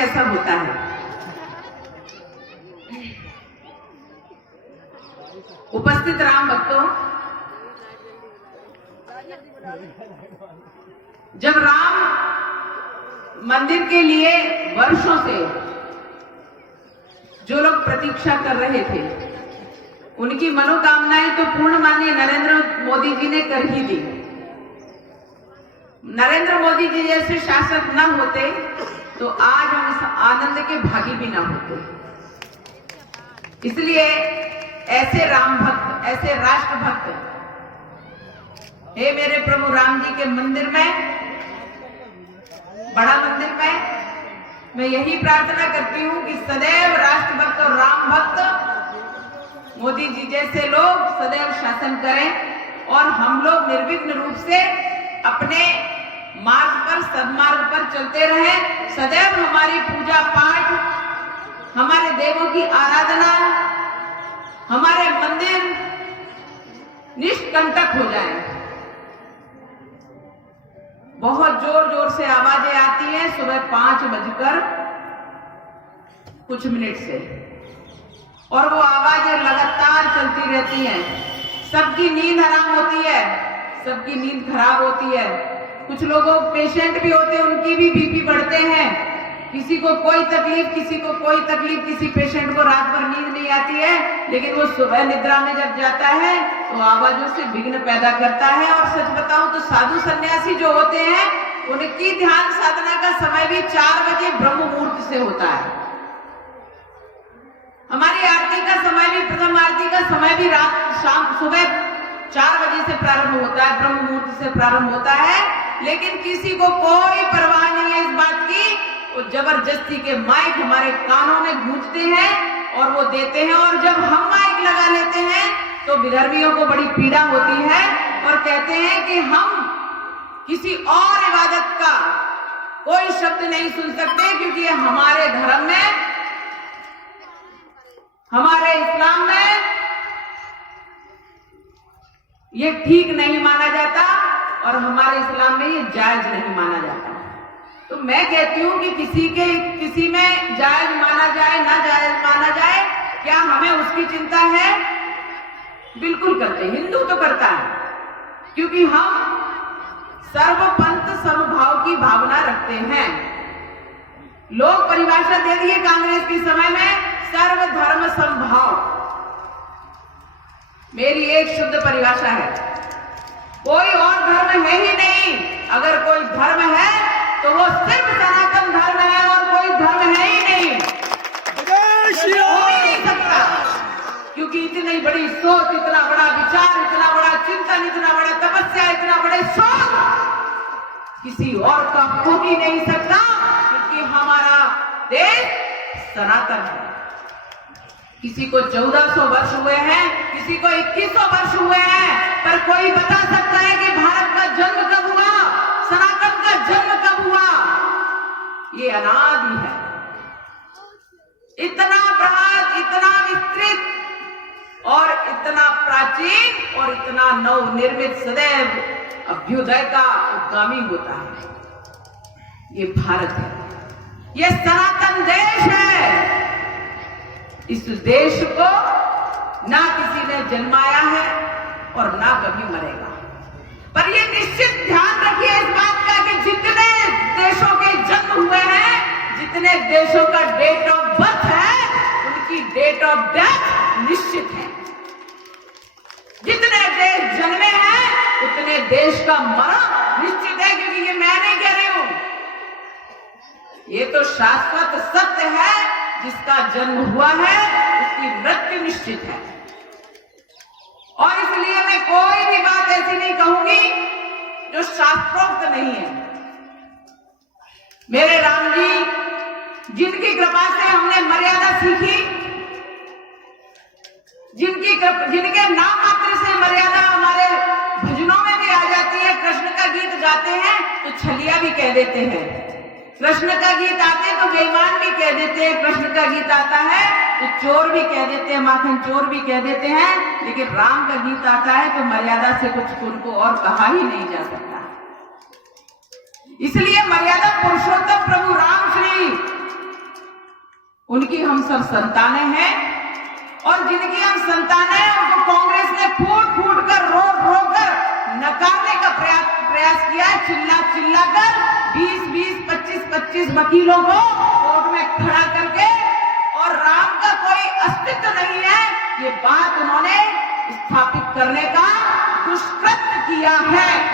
ऐसा होता है। उपस्थित राम भक्तों, जब राम मंदिर के लिए वर्षों से जो लोग प्रतीक्षा कर रहे थे, उनकी मनोकामनाएं तो पूर्ण माननीय नरेंद्र मोदी जी ने कर ही दी। नरेंद्र मोदी जी जैसे शासक न होते तो आज हम इस आनंद के भागी भी न होते। इसलिए ऐसे राम भक्त, ऐसे राष्ट्र भक्त, हे मेरे प्रभु राम जी के मंदिर में, बड़ा मंदिर में, मैं यही प्रार्थना करती हूं कि सदैव राष्ट्र भक्त और राम भक्त मोदी जी जैसे लोग सदैव शासन करें और हम लोग निर्विघ्न रूप से अपने मार्ग पर, सदमार्ग पर चलते रहें। सदैव हमारी पूजा पाठ, हमारे देवों की आराधना, हमारे मंदिर निष्कंटक हो जाए। बहुत जोर जोर से आवाजें आती हैं सुबह 5 कुछ मिनट से, और वो आवाजें लगातार चलती रहती हैं। सबकी नींद हराम होती है, सबकी नींद खराब होती है। कुछ लोगों, पेशेंट भी होते हैं, उनकी भी बीपी बढ़ते हैं। किसी को कोई तकलीफ, किसी को कोई तकलीफ, किसी पेशेंट को रात भर नींद नहीं आती है, लेकिन वो सुबह निद्रा में जब जाता है तो आवाजों से विघ्न पैदा करता है। और सच बताऊं तो साधु सन्यासी जो होते हैं, उनकी ध्यान साधना का समय भी 4 बजे ब्रह्म मुहूर्त से होता है। हमारी आरती का समय भी, प्रथम आरती का समय भी शाम सुबह 4 बजे से प्रारंभ होता है, ब्रह्म मुहूर्त से प्रारंभ होता है। लेकिन किसी को कोई परवाह नहीं है इस बात की। वो जबरदस्ती के माइक हमारे कानों में गूंजते हैं और वो देते हैं, और जब हम माइक लगा लेते हैं तो विधर्मियों को बड़ी पीड़ा होती है और कहते हैं कि हम किसी और इबादत का कोई शब्द नहीं सुन सकते, क्योंकि ये हमारे धर्म में, हमारे इस्लाम में ये ठीक नहीं माना जाता और हमारे इस्लाम में ये जायज नहीं माना जाता। तो मैं कहती हूं कि किसी में जायज माना जाए, ना जायज माना जाए, क्या हमें उसकी चिंता है? बिल्कुल करते हैं, हिंदू तो करता है, क्योंकि हम सर्वपंथ समभाव की भावना रखते हैं। लोग परिभाषा दे दिए कांग्रेस के समय में, सर्वधर्म समभाव। मेरी एक शुद्ध परिभाषा है, कोई और धर्म है ही नहीं। अगर कोई धर्म है तो वो सिर्फ सनातन धर्म है, और कोई धर्म है ही नहीं, हो ही नहीं सकता। क्योंकि इतनी बड़ी सोच, इतना बड़ा विचार, इतना बड़ा चिंतन, इतना बड़ा तपस्या, इतना बड़े शौक किसी और का हो ही नहीं सकता, क्योंकि हमारा देश सनातन है। किसी को 1400 वर्ष हुए हैं, किसी को 2100 वर्ष हुए हैं, पर कोई बता सकता है कि भारत का जन्म कब हुआ, सनातन का जन्म कब हुआ? ये अनादि है। इतना बृहद, इतना विस्तृत और इतना प्राचीन और इतना नवनिर्मित, सदैव अभ्युदय का उद्गामी होता है। ये भारत है, ये सनातन देश है। इस देश को ना किसी ने जन्माया है और ना कभी मरेगा। पर ये निश्चित ध्यान रखिए इस बात का कि जितने देशों के जन्म हुए हैं, जितने देशों का डेट ऑफ बर्थ है, उनकी डेट ऑफ डेथ निश्चित है। जितने देश जन्मे हैं, उतने देश का मरण निश्चित है, क्योंकि ये मैं नहीं कह रही हूं, ये तो शाश्वत सत्य है। जिसका जन्म हुआ है उसकी मृत्यु निश्चित है। और इसलिए मैं कोई भी बात ऐसी नहीं कहूंगी जो शास्त्रोक्त नहीं है। मेरे राम जी, जिनकी कृपा से हमने मर्यादा सीखी, जिनके नाम मात्र से मर्यादा हमारे भजनों में भी आ जाती है। कृष्ण का गीत गाते हैं तो छलिया भी कह देते हैं, कृष्ण का गीत आते तो बेईमान भी कह देते हैं, कृष्ण का गीत आता है तो चोर भी कह देते हैं, माखन चोर भी कह देते हैं। लेकिन राम का गीत आता है तो मर्यादा से कुछ उनको और कहा ही नहीं जा सकता। इसलिए मर्यादा पुरुषोत्तम प्रभु राम श्री उनकी हम सब संतानें हैं और जिनकी हम संतानें हैं उनको कांग्रेस ने फूट फूट कर रो रो कर नकारने का प्रयास किया है। चिल्ला कर 20-20, 25-25 वकीलों को कोर्ट में खड़ा करके और राम का कोई अस्तित्व नहीं है ये बात उन्होंने स्थापित करने का दुष्कृत्य किया है।